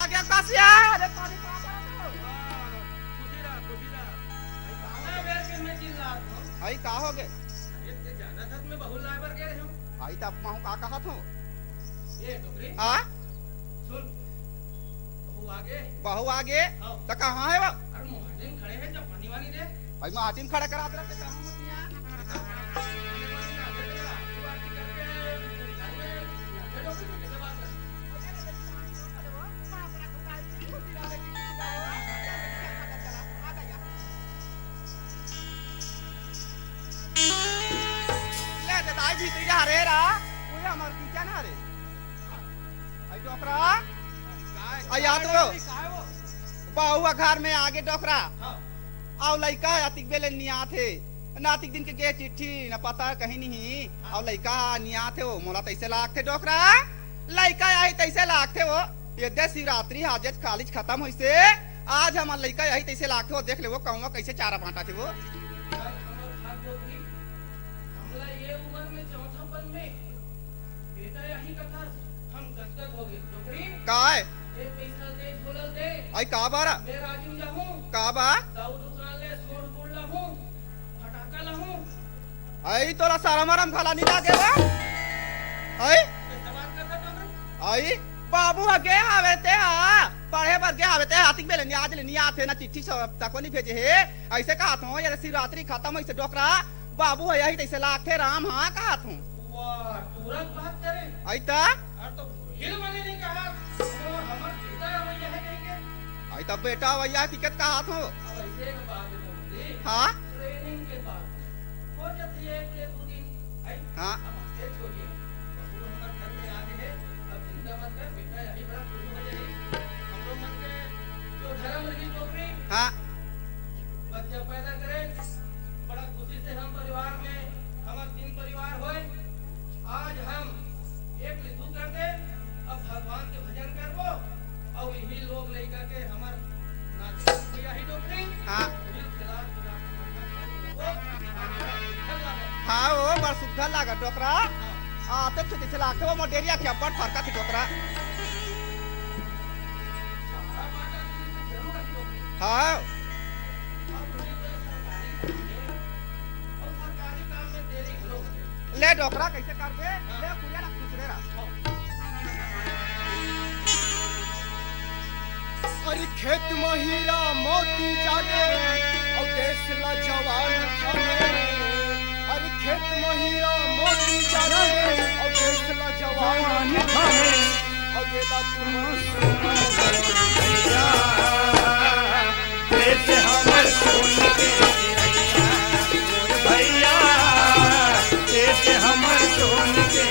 क्या कासिया अरे पानी आई का हो गए आई तब माहू का कहा थो हाँ बहू आगे तो कहाँ है वो भाई महाटिम खड़ा करा दे बहुआ घर में आगे डोकरा और लड़का अतिक बेले निया थे नातिक दिन के गे चिट्ठी न पता कहीं नहीं और लड़का निया थे वो मोला तैसे लाख थे डोकरा लड़का आई तैसे लाख थे वो ये दे शिवरात्रि हाजत कॉलेज खत्म हुई से आज हमार लड़का यही तैसे लाख थे वो देख ले वो कहूँगा कैसे चारा बांटा थे वो का है आई का बारा का बा आई तोरा सारा मरम खाला नहीं लागे बा आई आई बाबू आगे आवे ते पढ़े पर के आवे ते हाथिक बेले आज ले नहीं आते ना चिट्ठी तको नहीं भेजे है ऐसे कहा था यार शिवरात्रि खत्म ऐसे डोकरा बाबू है यही तैसे लाख थे राम हाँ कहा था तुरंत बात करे आई ता तो हिल बने नहीं कहा हमर बेटा भैया है कहीं के आई तब बेटा भैया टिकट कहा था अब ऐसे एक बात है हाँ ट्रेनिंग के बाद हो जाती है एक दिन आई हाँ अब ये छोड़िए बाबू हमारे घर में आते हैं अब चिंता मत कर बेटा यही बड़ा खुश हो जाएगी हम लोग मन के जो धर्म की नौकरी हाँ बच्चा पैदा करें बड़ा खुशी से हम परिवार में हमारे 3 परिवार होए आज हम एक लिखू कर दे अब भगवान के भजन करबो और यही लोग लेकर के हमार नाती भैया ही डोकरी हाँ हाँ वो बड़ सुखा लागा डोकरा आते छुट्टी से लागे वो मोडेरिया के अब्बड़ फरका थी डोकरा हाँ ले डोकरा कैसे कर दे ले पूजा रख दूसरे रहा अरे खेत में हीरा मोती जागे और देश ला जवान खाने अरे खेत में हीरा मोती जागे और देश ला जवान खाने और ये ला तुम देश हमर सोन के भैया देश हमर सोन के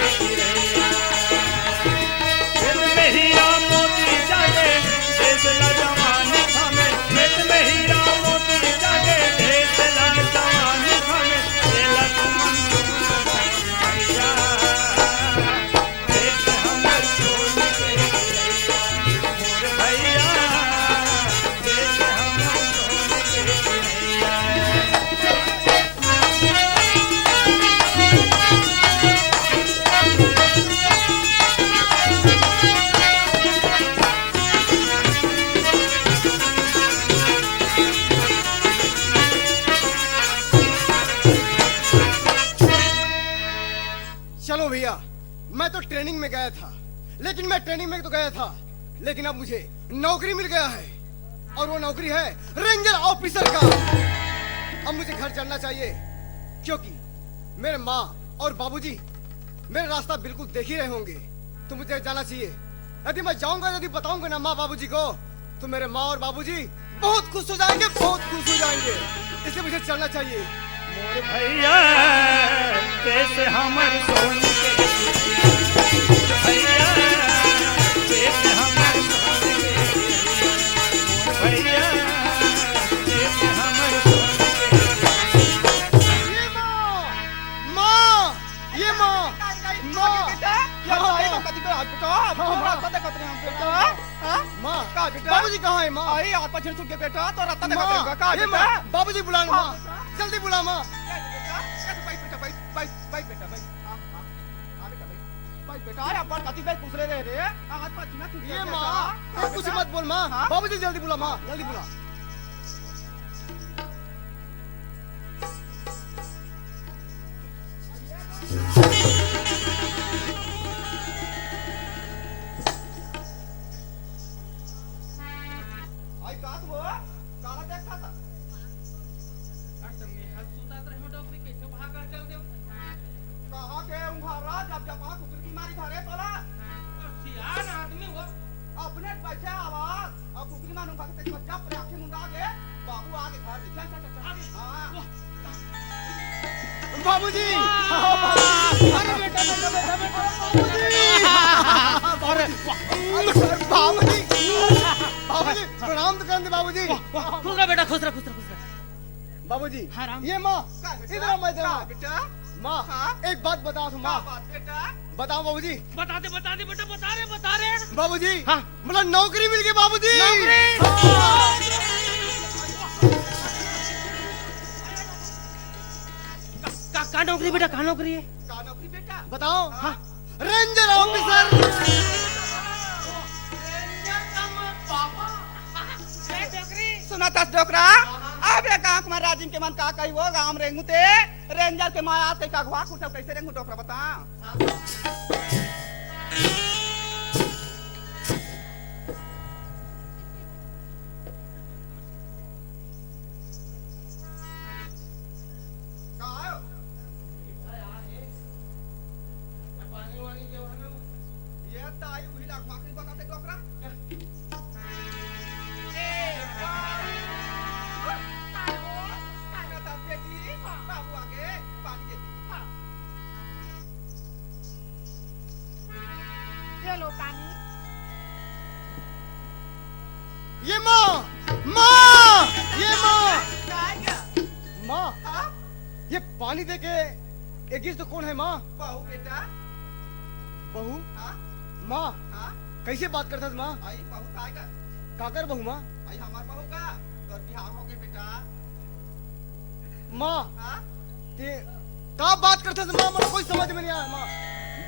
खेत में हीरा मोती जागे देश ला जवान खाने खेत में हीरा मोती जागे देश ला जवान खाने देला तुमन भैया देश हमर सोन के मोर भैया देश हमर सोन के चलो भैया मैं तो ट्रेनिंग में गया था लेकिन मैं ट्रेनिंग में तो गया था लेकिन अब मुझे नौकरी मिल गया है और वो नौकरी है रेंजर ऑफिसर का अब मुझे घर चलना चाहिए क्योंकि मेरे माँ और बाबूजी मेरा रास्ता बिल्कुल देख ही रहे होंगे तो मुझे जाना चाहिए यदि मैं जाऊंगा यदि बताऊंगा ना माँ बाबूजी को तो मेरे माँ और बाबूजी बहुत खुश हो जाएंगे बहुत खुश हो जाएंगे इसलिए मुझे चलना चाहिए मोर भैया कैसे हमर सोन के भैया कैसे हमर सोन के भैया कैसे हमर सोन के ये माँ ये माँ माँ बाबूजी कहाँ है माँ आई आप पछड़ चुके बेटा तो रत्ता देखा तेरे का बेटा बाबूजी बुलाना माँ जल्दी बुला माँ बैठ बेटा बैठ बैठ बेटा बैठ बेटा यहाँ पर कति बेर पूछ रहे रे आज पसीना छूट ये गया माँ बेटा। ये कुछ मत बोल माँ हाँ? बाबूजी जल्दी बुला माँ जल्दी बुला आई कात वो काला देखता था अट में हाथ सुतात रहे डॉक्टरी कैसे भाग कर चल दे कहाँ के उंघारा जब जब वहाँ कुकुर की मारी धरे तोला सियान आदमी हो अपने बैठे आवाज और कुकुरी मारू का तेज जब पर आंखें मुंडा के बाबू आगे घर चल चल चल आगे। हाँ बाबूजी अरे बेटा बेटा बेटा बेटा बाबूजी बाबूजी प्रणाम तो कर दे बाबूजी खुश रह बेटा खुश रह खुश रह खुश रह बाबूजी हाँ, राम। ये माँ का बेटा? इधर आओ, मैं इधर का आओ। बेटा माँ हाँ? एक बात बताओ तुम क्या माँ बात बेटा बताओ बाबूजी बता दे बेटा बता रहे बाबूजी हाँ। मतलब नौकरी मिल गई बाबूजी नौकरी? हाँ। का नौकरी बेटा का नौकरी है का नौकरी बेटा बताओ हाँ। रेंजर ऑफिसर सुना था डोकरा अब ये गांव में राजिम के मन का कही वो गांव रेंगू ते रेंजर के माया ते का घवा कुछ कैसे रेंगू डोकरा बता का आयो? पानी वानी जो है ना ये ताई वही लाख माखरी बताते डोकरा बाबू आगे पानी दे दी लो पानी ये माँ माँ ये माँ माँ हाँ? ये पानी दे के एक तो कौन है माँ बहू बेटा बहू हाँ माँ हाँ कैसे बात करता माँ आई बहू आएगा काकर बहू माँ आई हमार बहू का तोर बिहार हो गए बेटा माँ हाँ ते का बात करता माँ मुझे कोई समझ में नहीं आया माँ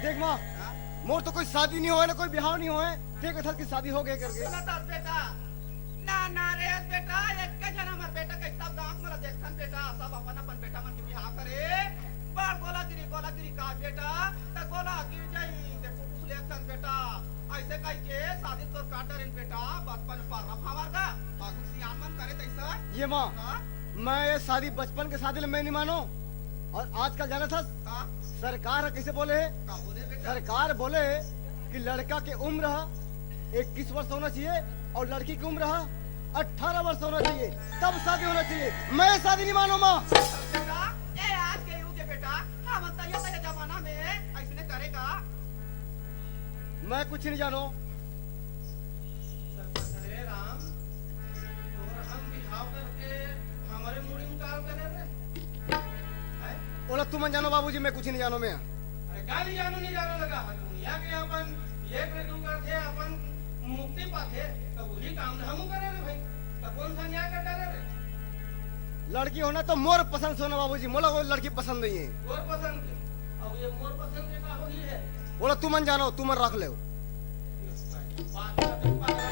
देख माँ हाँ? मोर तो कोई शादी नहीं हुआ ना कोई बिहार नहीं हुआ है देख इधर की शादी हो गई करके सुना था बेटा ना रे बेटा एक के जन हमार बेटा के सब गांव में देखथन बेटा सब अपन अपन बेटा मन के बियाह करे बड़ गोलागिरी का बेटा त गोला गिर जाई ते पुपुस लेथन बेटा ऐसे कह के शादी तोर काटर इन बेटा बचपन पर रफ हमार का आगु सियान मन करे तैसा ये माँ हां मैं ये शादी बचपन के शादी में नहीं मानो और आजकल जाना था हां सरकार कैसे बोले है का बोले बेटा सरकार बोले कि लड़का की उम्र 21 वर्ष होना चाहिए और लड़की की उम्र 18 वर्ष होना चाहिए तब शादी होना चाहिए मैं शादी नहीं मानो माँ बेटा ए आज के युग के बेटा हम तो ये जमाना में ऐसे करेगा मैं कुछ नहीं जानो अरे राम तोर हम बिहाव करके हमारे मुड़ी में काल करे रे हैं बोला तुम जानो बाबूजी मैं कुछ नहीं जानो मैं अरे गाली नहीं जानो लगा दुनिया के अपन एक रे दू करथे अपन मुक्ति पाथे तो वही काम हम करे रे भाई तो कौन सा न्याय कर डरे रे लड़की होना तो मोर पसंद से होना बाबूजी मोला कोई लड़की पसंद नहीं है मोर पसंद के अब ये मोर पसंद के का होई है बोला तुम जानो तुम रख ले बात करते पागल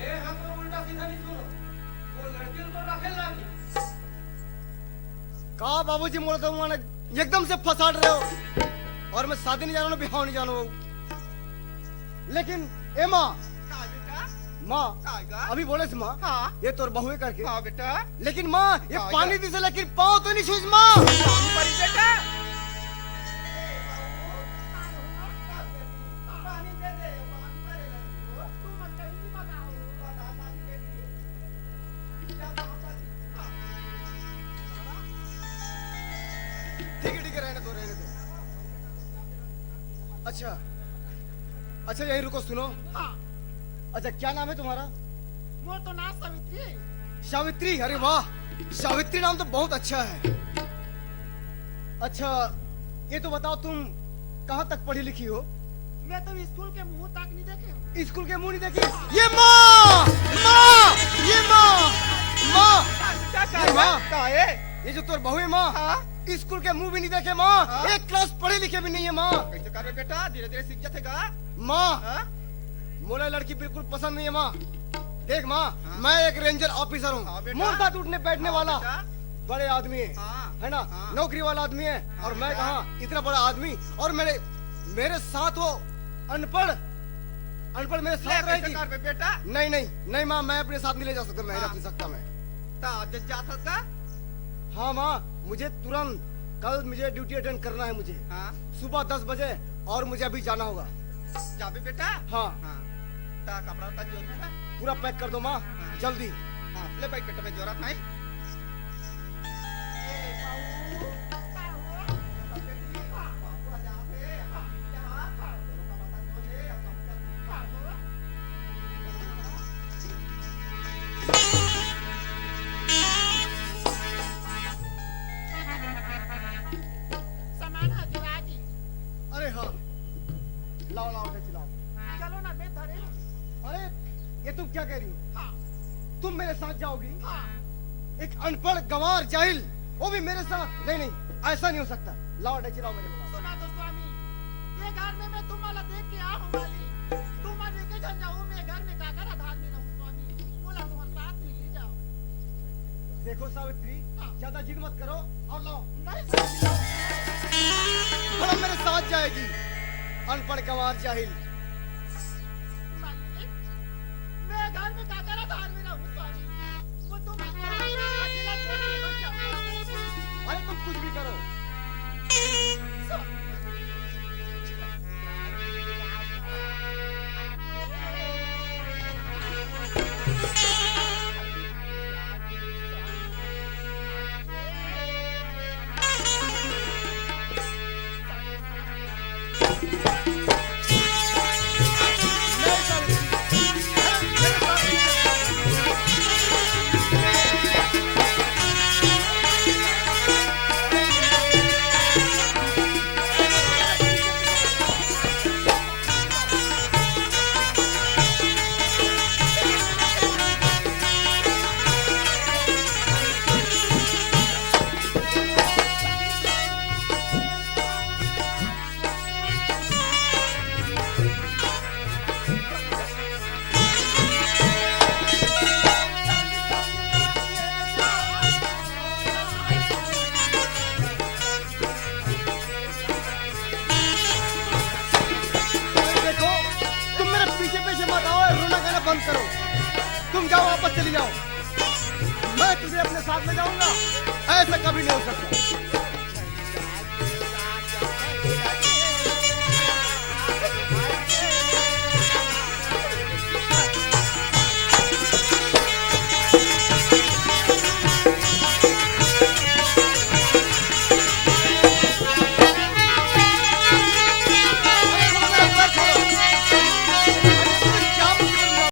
ए हम तो उल्टा सीधा नहीं सुनो वो लड़की तो रखे लागी का बाबूजी मोला तो माने एकदम से फसाड़ रहे हो और मैं शादी नहीं जानो बिहाव नहीं जानो लेकिन ए माँ का बेटा माँ कागा अभी बोले से माँ हां ये तोर बहुए करके हां बेटा लेकिन माँ ये हाँ, पानी क्या? दी से लेकिन पाँव तो नहीं छूज माँ काम पड़ी बेटा पानी दे दे पानी पड़े लगो तू मत कहीं मगाओ पता पानी दे दी क्या काम कर ठीक है रहने दो अच्छा अच्छा यही रुको सुनो हाँ अच्छा क्या नाम है तुम्हारा वो तो ना सवित्री सावित्री अरे वाह सावित्री नाम तो बहुत अच्छा है अच्छा ये तो बताओ तुम कहाँ तक पढ़ी लिखी हो मैं तो स्कूल के मुंह तक नहीं देखे हूँ। स्कूल के मुंह नहीं देखी ये माँ माँ ये माँ माँ क्या ये माँ का है ये जो तोर बहू है माँ हां स्कूल के मुंह भी नहीं देखे माँ, हाँ? एक क्लास पढ़े लिखे भी नहीं है माँ। कैसे कर बे बेटा, धीरे धीरे सीख जातेगा। माँ हाँ? मोला लड़की बिल्कुल पसंद नहीं है माँ। देख माँ, मैं एक रेंजर ऑफिसर हाँ हूँ, बेटा। मोर साथ उठने बैठने हाँ वाला बेटा। बड़े आदमी है, हाँ, है ना, हाँ। नौकरी वाला आदमी है। हाँ और मैं बेटा। कहा इतना बड़ा आदमी, और मेरे साथ वो अनपढ़ मेरे ले साथ कैसे रहेगी। कर बे बेटा। नहीं नहीं नहीं माँ, मैं अपने साथ नहीं ले जा सकता, मैं हाँ। रख नहीं सकता मैं। ता जज जाता का। हाँ माँ, मुझे तुरंत कल मुझे ड्यूटी अटेंड करना है मुझे, हाँ, सुबह 10 बजे, और मुझे अभी जाना होगा। जा बे बेटा। हाँ हाँ, ता कपड़ा उता जोर दूंगा। पूरा पैक कर दो माँ, हाँ। जल्दी। हाँ, ले भाई बेटा, मैं जरूरत नहीं। सामान हजरा जी। अरे हाँ, लाओ लाओ टैक्सी लाओ। चलो ना बे धरे। अरे ये तुम क्या कह रही हो? हाँ तुम मेरे साथ जाओगी? हाँ। एक अनपढ़ गंवार जाहिल, वो भी मेरे साथ? नहीं नहीं, ऐसा नहीं हो सकता। लाओ टैक्सी लाओ मेरे पास। सुना तो स्वामी, ये घर में मैं तुम्हारा देख के आ हूँ वाली, तुम लेके चल जाओ, मैं घर में काकर आधार में रहूँ स्वामी, बोला तुम्हारे साथ में ले जाओ। देखो सावित्री, हाँ। ज्यादा जिद मत करो, और लाओ। नहीं स्वामी, थोड़ा मेरे साथ जाएगी, अनपढ़ गंवार जाहिल। मालिक, मैं घर में काकर आधार में रहूँ स्वामी, वो तुम अकेला छोड़ के मत जाओ। अरे तुम कुछ भी करो, नहीं सावित्री, मेरे साथ देखो, तुम मेरे पीछे पीछे मत आओ, रोना गाना बंद करो। तुम जाओ, वापस चली जाओ। मैं तुझे अपने साथ ले जाऊंगा, ऐसा कभी नहीं हो सकता।